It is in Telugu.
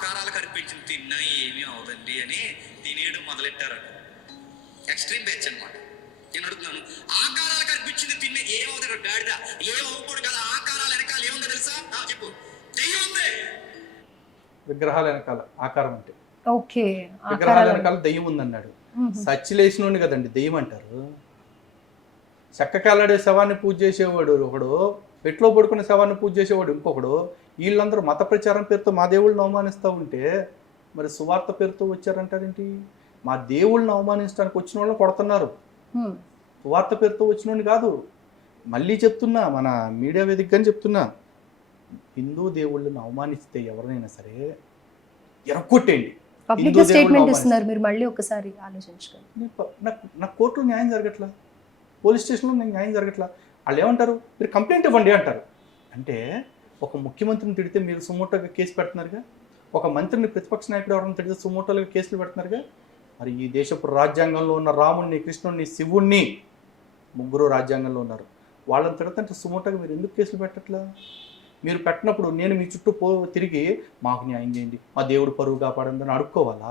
ఆకారాలు కనిపించింది తిన్నా ఏమీ అవదండి అని తినేయడం మొదలెట్టారట. ఎక్స్ట్రీమ్ బ్యాచ్ అనమాట. నేను అడుగుతున్నాను, ఆకారాలు కనిపించింది తిన్న ఏమవుతాడు గాడిద? ఏం అవ్వకూడదు కదా. ఆకారాలు వెనకాల ఏముందో తెలుసా? చెప్పు. దెయ్యం ఉంది. విగ్రహాల వెనకాల ఆకారం అంటే ఓకే. విగ్రహాల వెనకాల దెయ్యం ఉందన్నాడు. సచ్చిలేసినోడిని కదండి దెయ్యం అంటారు. చెక్కకాలాడే శవాన్ని పూజ చేసేవాడు ఒకడు, పెట్లో పడుకునే శవాన్ని పూజ చేసేవాడు ఇంకొకడు. వీళ్ళందరూ మత ప్రచారం పేరుతో మా దేవుళ్ళని అవమానిస్తూ ఉంటే మరి సువార్త పేరుతో వచ్చారంటారేంటి? మా దేవుళ్ళని అవమానించడానికి వచ్చిన వాళ్ళని కొడుతున్నారు, సువార్త పేరుతో వచ్చినోడిని కాదు. మళ్ళీ చెప్తున్నా, మన మీడియా వేదికగానే చెప్తున్నా, హిందూ దేవుళ్ళని అవమానిస్తే ఎవరినైనా సరే ఎరగొట్టేయండి. పబ్లిక్ స్టేట్మెంట్ ఇస్తున్నారు, మీరు మళ్ళీ ఒకసారి ఆలోచించుకోండి. నాకు కోర్టులో న్యాయం జరగట్లా, పోలీస్ స్టేషన్లో నాకు న్యాయం జరగట్లా. వాళ్ళు ఏమంటారు, మీరు కంప్లైంట్ ఇవ్వండి అంటారు. అంటే ఒక ముఖ్యమంత్రిని తిడితే మీరు సుమోటోగా కేసు పెడుతున్నారుగా, ఒక మంత్రిని ప్రతిపక్ష నాయకుడు ఎవరైనా తిడితే సుమోటోలుగా కేసులు పెడుతున్నారుగా. మరి ఈ దేశపు రాజ్యాంగంలో ఉన్న రాముణ్ణి, కృష్ణుణ్ణి, శివుణ్ణి, ముగ్గురు రాజ్యాంగంలో ఉన్నారు, వాళ్ళని తిడతంటే సుమోటోగా మీరు ఎందుకు కేసులు పెట్టట్లా? మీరు పెట్టినప్పుడు నేను మీ చుట్టూ తిరిగి మాకు న్యాయం చేయండి, మా దేవుడు పరువు కాపాడండి అని అడుక్కోవాలా?